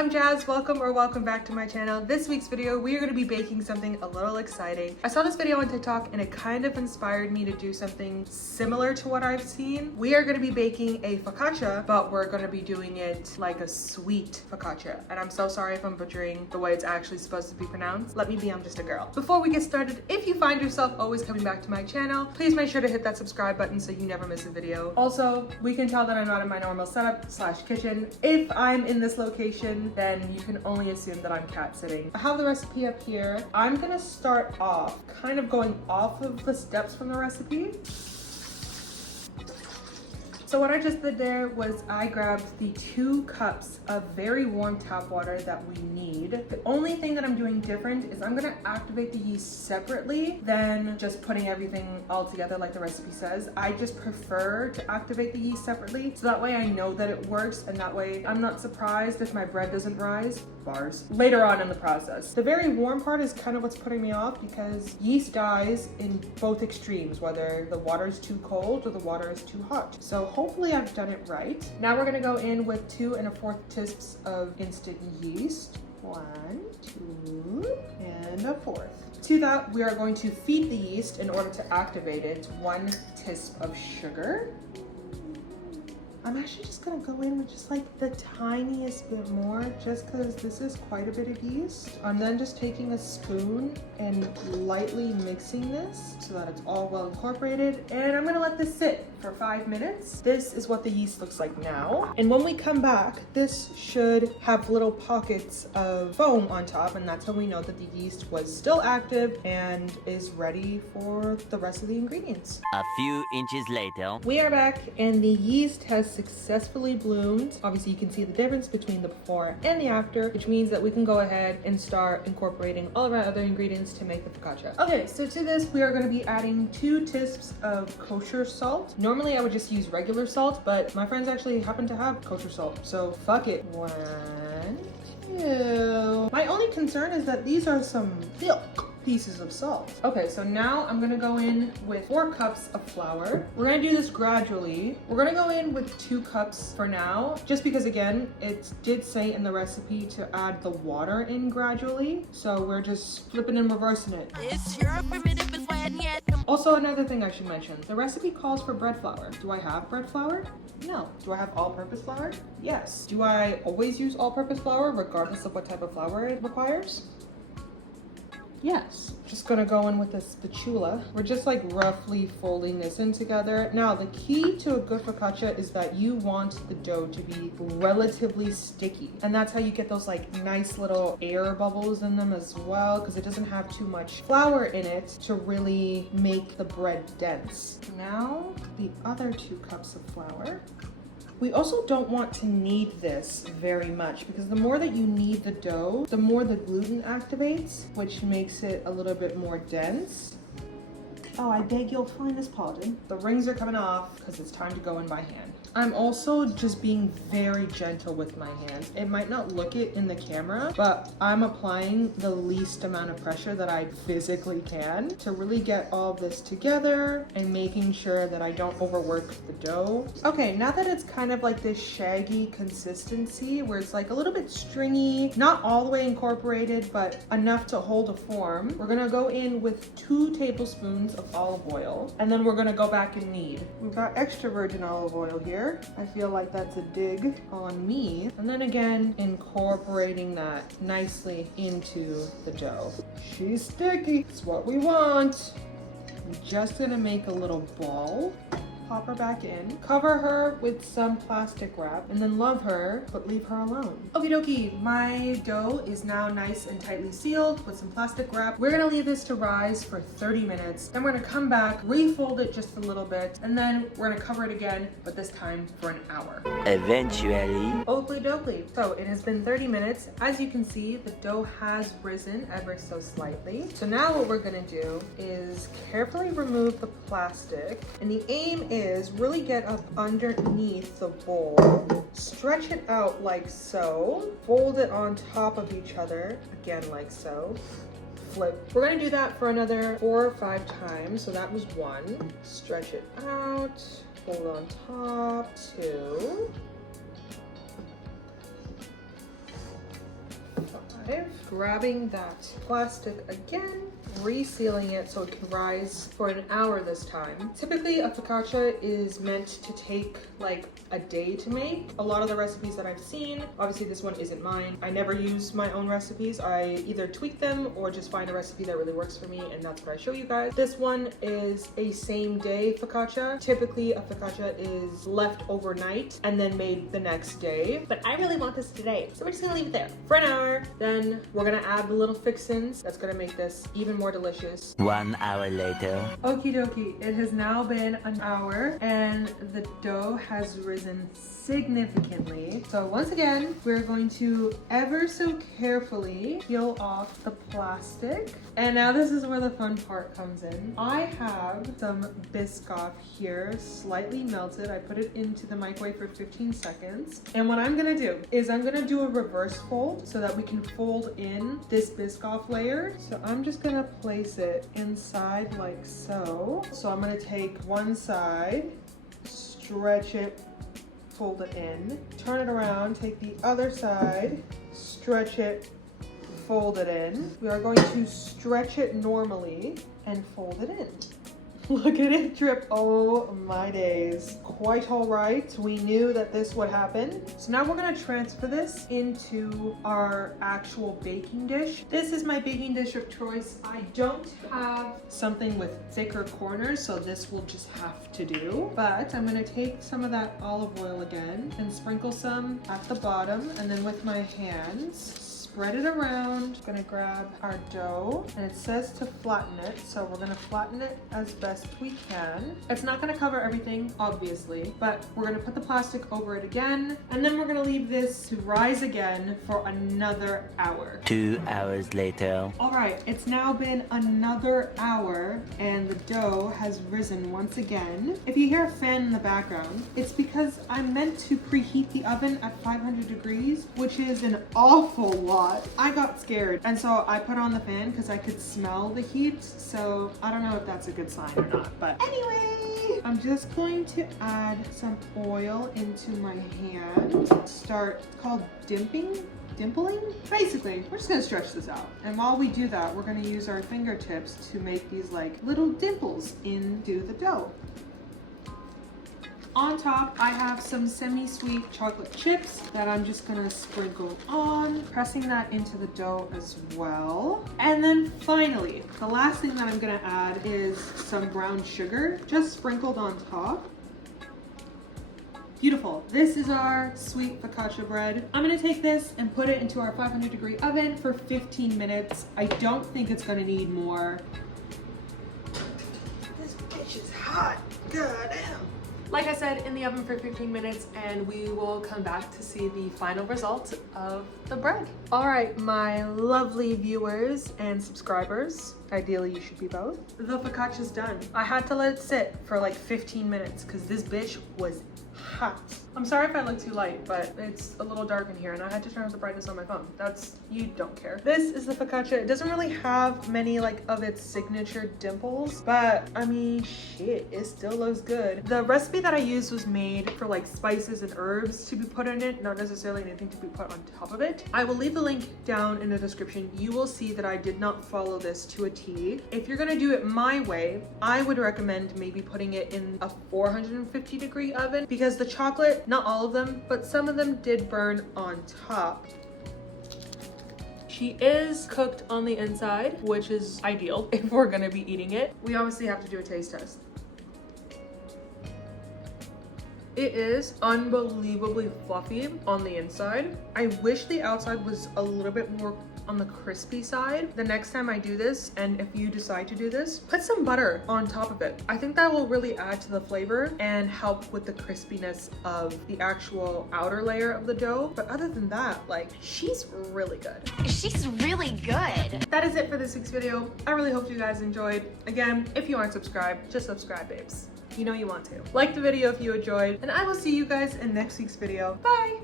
I'm Jazz. Welcome back to my channel. This week's video, we are going to be baking something a little exciting. I saw this video on TikTok and it kind of inspired me to do something similar to what I've seen. We are going to be baking a focaccia, but we're going to be doing it like a sweet focaccia. And I'm so sorry if I'm butchering the way it's actually supposed to be pronounced. Let me be, I'm just a girl. Before we get started, if you find yourself always coming back to my channel, please make sure to hit that subscribe button so you never miss a video. Also, we can tell that I'm not in my normal setup / kitchen. If I'm in this location, then you can only assume that I'm cat sitting. I have the recipe up here. I'm gonna start off kind of going off of the steps from the recipe. So what I just did there was I grabbed the 2 cups of very warm tap water that we need. The only thing that I'm doing different is I'm gonna activate the yeast separately than just putting everything all together like the recipe says. I just prefer to activate the yeast separately, so that way I know that it works, and that way I'm not surprised if my bread doesn't rise. Bars. Later on in the process. The very warm part is kind of what's putting me off because yeast dies in both extremes, whether the water is too cold or the water is too hot. So hopefully I've done it right. Now we're gonna go in with 2 1/4 teaspoons of instant yeast. 1, 2, and 1/4. To that, we are going to feed the yeast in order to activate it. 1 teaspoon of sugar. I'm actually just gonna go in with just like the tiniest bit more, just because this is quite a bit of yeast. I'm then just taking a spoon and lightly mixing this so that it's all well incorporated. And I'm gonna let this sit for 5 minutes. This is what the yeast looks like now. And when we come back, this should have little pockets of foam on top, and that's how we know that the yeast was still active and is ready for the rest of the ingredients. A few inches later. We are back and the yeast has successfully bloomed. Obviously you can see the difference between the before and the after, which means that we can go ahead and start incorporating all of our other ingredients to make the focaccia. Okay, so to this we are going to be adding 2 teaspoons of kosher salt. Normally I would just use regular salt, but my friends actually happen to have kosher salt, so fuck it. 1, 2. My only concern is that these are some thick pieces of salt. Okay, so now I'm gonna go in with 4 cups of flour. We're gonna do this gradually. We're gonna go in with 2 cups for now, just because again, it did say in the recipe to add the water in gradually. So we're just flipping and reversing it. Also, another thing I should mention, the recipe calls for bread flour. Do I have bread flour? No. Do I have all-purpose flour? Yes. Do I always use all-purpose flour regardless of what type of flour it requires? Yes. Just gonna go in with a spatula. We're just like roughly folding this in together. Now, the key to a good focaccia is that you want the dough to be relatively sticky. And that's how you get those like nice little air bubbles in them as well, because it doesn't have too much flour in it to really make the bread dense. Now, the other 2 cups of flour. We also don't want to knead this very much, because the more that you knead the dough, the more the gluten activates, which makes it a little bit more dense. Oh, I beg your finest pardon. The rings are coming off because it's time to go in by hand. I'm also just being very gentle with my hands. It might not look it in the camera, but I'm applying the least amount of pressure that I physically can to really get all this together and making sure that I don't overwork the dough. Okay, now that it's kind of like this shaggy consistency where it's like a little bit stringy, not all the way incorporated, but enough to hold a form, we're gonna go in with 2 tablespoons of olive oil, and then we're gonna go back and knead. We've got extra virgin olive oil here. I feel like that's a dig on me. And then again, incorporating that nicely into the dough. She's sticky. It's what we want. I'm just gonna make a little ball. Pop her back in, cover her with some plastic wrap, and then love her, but leave her alone. Okie dokie, my dough is now nice and tightly sealed with some plastic wrap. We're gonna leave this to rise for 30 minutes. Then we're gonna come back, refold it just a little bit, and then we're gonna cover it again, but this time for an hour. Eventually. Oakley dokley. So it has been 30 minutes. As you can see, the dough has risen ever so slightly. So now what we're gonna do is carefully remove the plastic, and the aim is really get up underneath the bowl, stretch it out like so, fold it on top of each other, again like so, flip. We're gonna do that for another 4 or 5 times. So that was 1. Stretch it out, fold on top, 2. Grabbing that plastic again, resealing it so it can rise for an hour this time. Typically a focaccia is meant to take like a day to make. A lot of the recipes that I've seen, obviously this one isn't mine. I never use my own recipes. I either tweak them or just find a recipe that really works for me, and that's what I show you guys. This one is a same day focaccia. Typically a focaccia is left overnight and then made the next day, but I really want this today, so we're just gonna leave it there for an hour. Then we're gonna add the little fixins that's gonna make this even more delicious. 1 hour later. Okie dokie, it has now been an hour and the dough has risen significantly. So once again, we're going to ever so carefully peel off the plastic. And now this is where the fun part comes in. I have some Biscoff here, slightly melted. I put it into the microwave for 15 seconds. And what I'm gonna do is I'm gonna do a reverse fold so that we can fold in this Biscoff layer. So I'm just gonna place it inside like so. So I'm gonna take one side, stretch it, fold it in, turn it around, take the other side, stretch it, fold it in. We are going to stretch it normally and fold it in. Look at it drip. Oh my days. Quite all right. We knew that this would happen. So now we're gonna transfer this into our actual baking dish. This is my baking dish of choice. I don't have something with thicker corners, so this will just have to do. But I'm gonna take some of that olive oil again and sprinkle some at the bottom, and then with my hands, spread it around. Gonna grab our dough, and it says to flatten it, so we're gonna flatten it as best we can. It's not gonna cover everything, obviously, but we're gonna put the plastic over it again, and then we're gonna leave this to rise again for another hour. 2 hours later. All right, it's now been another hour, and the dough has risen once again. If you hear a fan in the background, it's because I'm meant to preheat the oven at 500 degrees, which is an awful lot. I got scared, and so I put on the fan because I could smell the heat, so I don't know if that's a good sign or not, but anyway, I'm just going to add some oil into my hand. Start, it's called dimpling? Basically, we're just gonna stretch this out. And while we do that, we're gonna use our fingertips to make these like little dimples into the dough. On top, I have some semi-sweet chocolate chips that I'm just gonna sprinkle on, pressing that into the dough as well. And then finally, the last thing that I'm gonna add is some brown sugar, just sprinkled on top. Beautiful. This is our sweet focaccia bread. I'm gonna take this and put it into our 500-degree oven for 15 minutes. I don't think it's gonna need more. This bitch is hot. God damn. Like I said, in the oven for 15 minutes, and we will come back to see the final result of the bread. All right, my lovely viewers and subscribers, ideally you should be both, the focaccia's done. I had to let it sit for like 15 minutes because this bitch was hot. I'm sorry if I look too light, but it's a little dark in here and I had to turn up the brightness on my phone. That's, you don't care. This is the focaccia. It doesn't really have many like of its signature dimples, but I mean, shit, it still looks good. The recipe that I used was made for like spices and herbs to be put in it, not necessarily anything to be put on top of it. I will leave the link down in the description. You will see that I did not follow this to a T. If you're gonna do it my way, I would recommend maybe putting it in a 450-degree oven because the chocolate, not all of them, but some of them did burn on top. She is cooked on the inside, which is ideal if we're gonna be eating it. We obviously have to do a taste test. It is unbelievably fluffy on the inside. I wish the outside was a little bit more on the crispy side. The next time I do this, and if you decide to do this, put some butter on top of it. I think that will really add to the flavor and help with the crispiness of the actual outer layer of the dough. But other than that, like, she's really good. She's really good. That is it for this week's video. I really hope you guys enjoyed. Again, if you aren't subscribed, just subscribe, babes. You know you want to. Like the video if you enjoyed, and I will see you guys in next week's video. Bye!